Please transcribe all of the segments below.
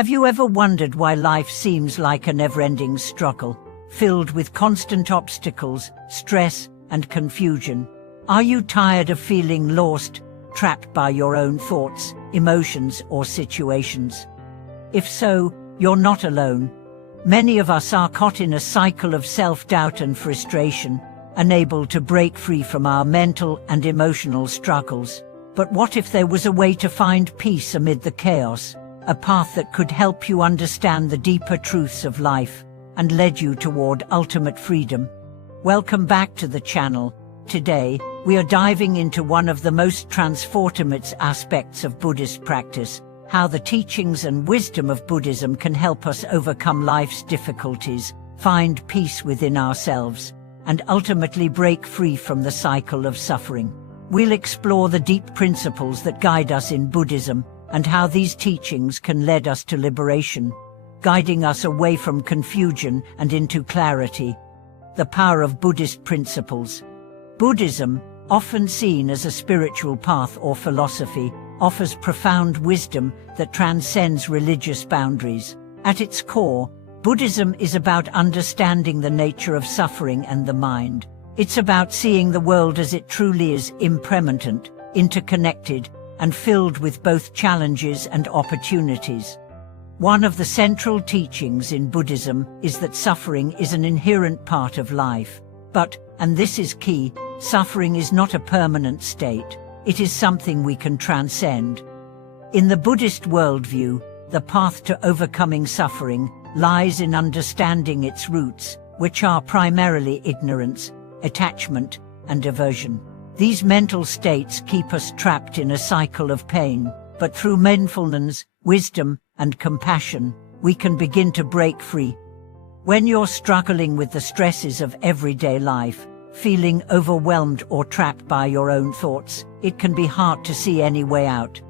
Have you ever wondered why life seems like a never-ending struggle, filled with constant obstacles, stress, and confusion? Are you tired of feeling lost, trapped by your own thoughts, emotions, or situations? If so, you're not alone. Many of us are caught in a cycle of self-doubt and frustration, unable to break free from our mental and emotional struggles. But what if there was a way to find peace amid the chaos? A path that could help you understand the deeper truths of life and lead you toward ultimate freedom. Welcome back to the channel. Today, we are diving into one of the most transformative aspects of Buddhist practice, how the teachings and wisdom of Buddhism can help us overcome life's difficulties, find peace within ourselves, and ultimately break free from the cycle of suffering. We'll explore the deep principles that guide us in Buddhism, and how these teachings can lead us to liberation, guiding us away from confusion and into clarity. The power of Buddhist principles. Buddhism, often seen as a spiritual path or philosophy, offers profound wisdom that transcends religious boundaries. At its core, Buddhism is about understanding the nature of suffering and the mind. It's about seeing the world as it truly is, impermanent, interconnected, and filled with both challenges and opportunities. One of the central teachings in Buddhism is that suffering is an inherent part of life. But, and this is key, suffering is not a permanent state. It is something we can transcend. In the Buddhist worldview, the path to overcoming suffering lies in understanding its roots, which are primarily ignorance, attachment, and aversion. These mental states keep us trapped in a cycle of pain, but through mindfulness, wisdom, and compassion, we can begin to break free. When you're struggling with the stresses of everyday life, feeling overwhelmed or trapped by your own thoughts, it can be hard to see any way out.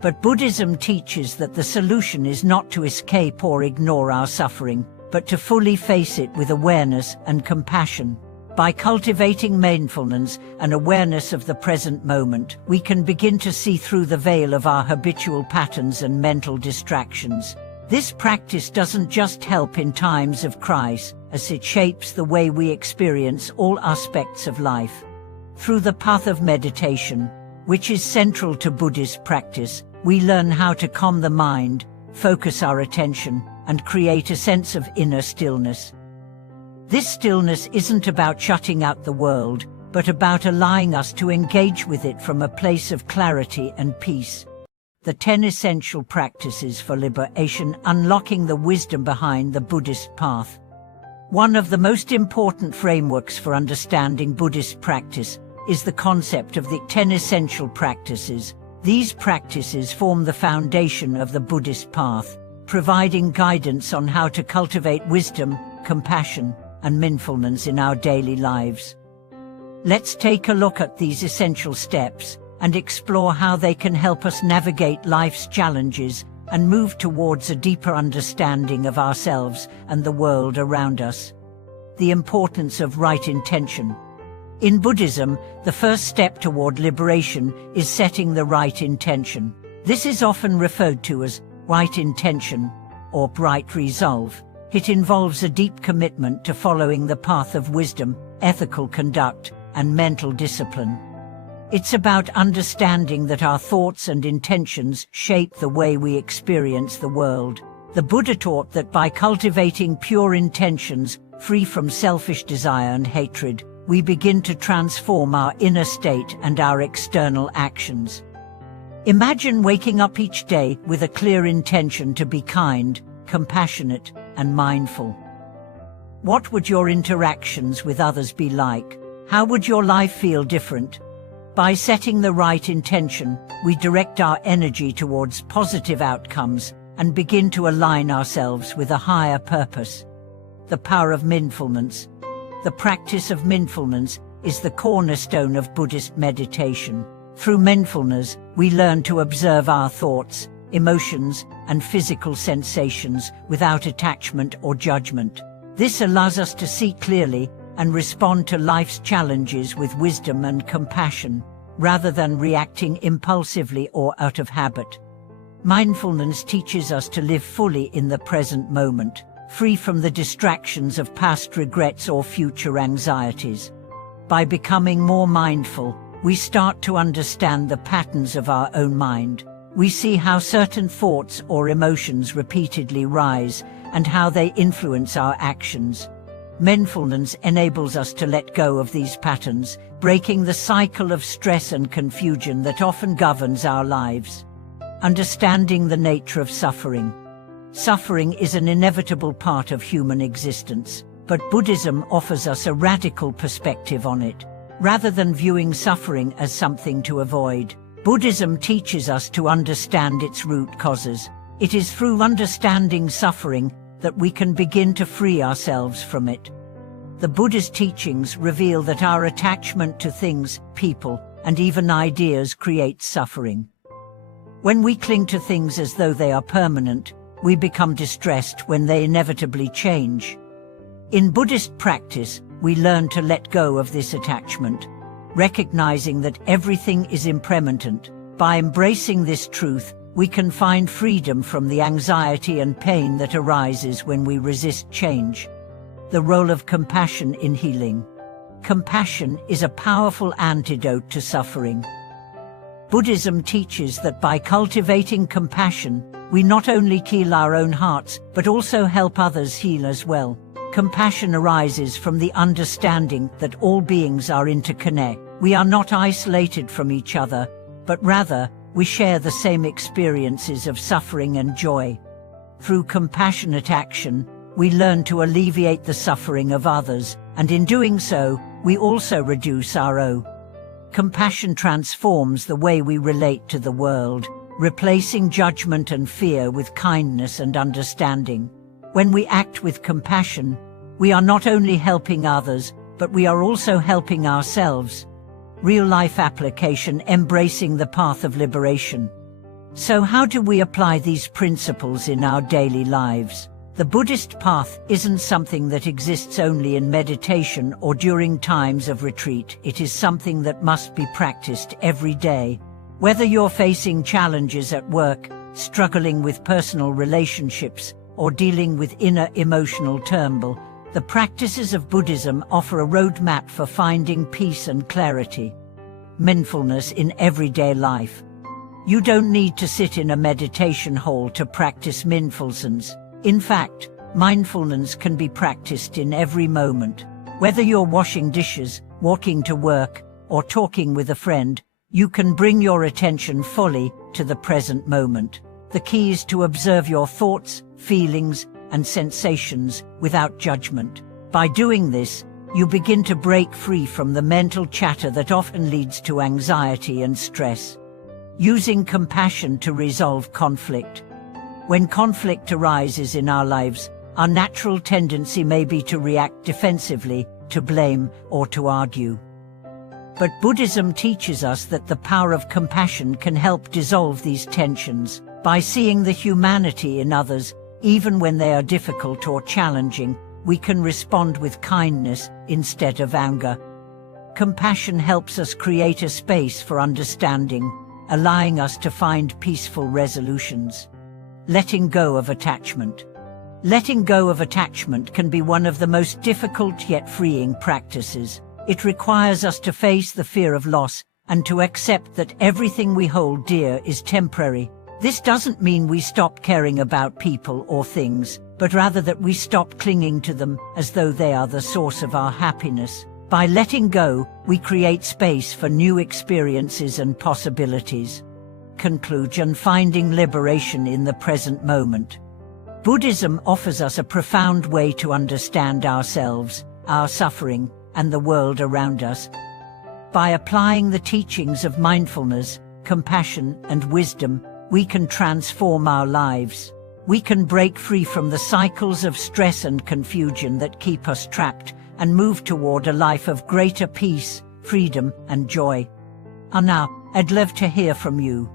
But Buddhism teaches that the solution is not to escape or ignore our suffering, but to fully face it with awareness and compassion. By cultivating mindfulness and awareness of the present moment, we can begin to see through the veil of our habitual patterns and mental distractions. This practice doesn't just help in times of crisis, as it shapes the way we experience all aspects of life. Through the path of meditation, which is central to Buddhist practice, we learn how to calm the mind, focus our attention, and create a sense of inner stillness. This stillness isn't about shutting out the world, but about allowing us to engage with it from a place of clarity and peace. The 10 essential practices for liberation, unlocking the wisdom behind the Buddhist path. One of the most important frameworks for understanding Buddhist practice is the concept of the 10 essential practices. These practices form the foundation of the Buddhist path, providing guidance on how to cultivate wisdom, compassion, and mindfulness in our daily lives. Let's take a look at these essential steps and explore how they can help us navigate life's challenges and move towards a deeper understanding of ourselves and the world around us. The importance of right intention. In Buddhism, the first step toward liberation is setting the right intention. This is often referred to as right intention or right resolve. It involves a deep commitment to following the path of wisdom, ethical conduct, and mental discipline. It's about understanding that our thoughts and intentions shape the way we experience the world. The Buddha taught that by cultivating pure intentions, free from selfish desire and hatred, we begin to transform our inner state and our external actions. Imagine waking up each day with a clear intention to be kind, compassionate, and mindful. What would your interactions with others be like? How would your life feel different? By setting the right intention, we direct our energy towards positive outcomes and begin to align ourselves with a higher purpose. The power of mindfulness. The practice of mindfulness is the cornerstone of Buddhist meditation. Through mindfulness, we learn to observe our thoughts, emotions, and physical sensations without attachment or judgment. This allows us to see clearly and respond to life's challenges with wisdom and compassion, rather than reacting impulsively or out of habit. Mindfulness teaches us to live fully in the present moment, free from the distractions of past regrets or future anxieties. By becoming more mindful, we start to understand the patterns of our own mind. We see how certain thoughts or emotions repeatedly rise and how they influence our actions. Mindfulness enables us to let go of these patterns, breaking the cycle of stress and confusion that often governs our lives. Understanding the nature of suffering. Suffering is an inevitable part of human existence, but Buddhism offers us a radical perspective on it. Rather than viewing suffering as something to avoid, Buddhism teaches us to understand its root causes. It is through understanding suffering that we can begin to free ourselves from it. The Buddhist teachings reveal that our attachment to things, people, and even ideas creates suffering. When we cling to things as though they are permanent, we become distressed when they inevitably change. In Buddhist practice, we learn to let go of this attachment, recognizing that everything is impermanent. By embracing this truth, we can find freedom from the anxiety and pain that arises when we resist change. The role of compassion in healing. Compassion is a powerful antidote to suffering. Buddhism teaches that by cultivating compassion, we not only heal our own hearts, but also help others heal as well. Compassion arises from the understanding that all beings are interconnected. We are not isolated from each other, but rather, we share the same experiences of suffering and joy. Through compassionate action, we learn to alleviate the suffering of others, and in doing so, we also reduce our own. Compassion transforms the way we relate to the world, replacing judgment and fear with kindness and understanding. When we act with compassion, we are not only helping others, but we are also helping ourselves. Real-life application, embracing the path of liberation. So how do we apply these principles in our daily lives? The Buddhist path isn't something that exists only in meditation or during times of retreat. It is something that must be practiced every day. Whether you're facing challenges at work, struggling with personal relationships, or dealing with inner emotional turmoil, the practices of Buddhism offer a roadmap for finding peace and clarity. Mindfulness in everyday life. You don't need to sit in a meditation hall to practice mindfulness. In fact, mindfulness can be practiced in every moment. Whether you're washing dishes, walking to work, or talking with a friend, you can bring your attention fully to the present moment. The key is to observe your thoughts, feelings, and sensations without judgment. By doing this, you begin to break free from the mental chatter that often leads to anxiety and stress. Using compassion to resolve conflict. When conflict arises in our lives, our natural tendency may be to react defensively, to blame, or to argue. But Buddhism teaches us that the power of compassion can help dissolve these tensions. By seeing the humanity in others, even when they are difficult or challenging, we can respond with kindness instead of anger. Compassion helps us create a space for understanding, allowing us to find peaceful resolutions. Letting go of attachment. Letting go of attachment can be one of the most difficult yet freeing practices. It requires us to face the fear of loss and to accept that everything we hold dear is temporary. This doesn't mean we stop caring about people or things, but rather that we stop clinging to them as though they are the source of our happiness. By letting go, we create space for new experiences and possibilities. Conclusion: finding liberation in the present moment. Buddhism offers us a profound way to understand ourselves, our suffering, and the world around us. By applying the teachings of mindfulness, compassion, and wisdom, we can transform our lives. We can break free from the cycles of stress and confusion that keep us trapped and move toward a life of greater peace, freedom, and joy. And now, I'd love to hear from you.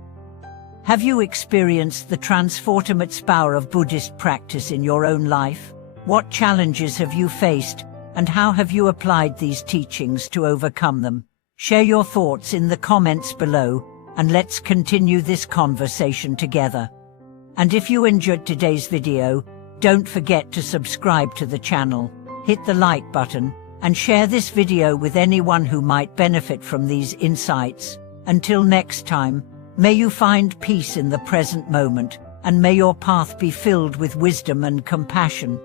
Have you experienced the transformative power of Buddhist practice in your own life? What challenges have you faced, and how have you applied these teachings to overcome them? Share your thoughts in the comments below, and let's continue this conversation together. And if you enjoyed today's video, don't forget to subscribe to the channel, hit the like button, and share this video with anyone who might benefit from these insights. Until next time, may you find peace in the present moment, and may your path be filled with wisdom and compassion.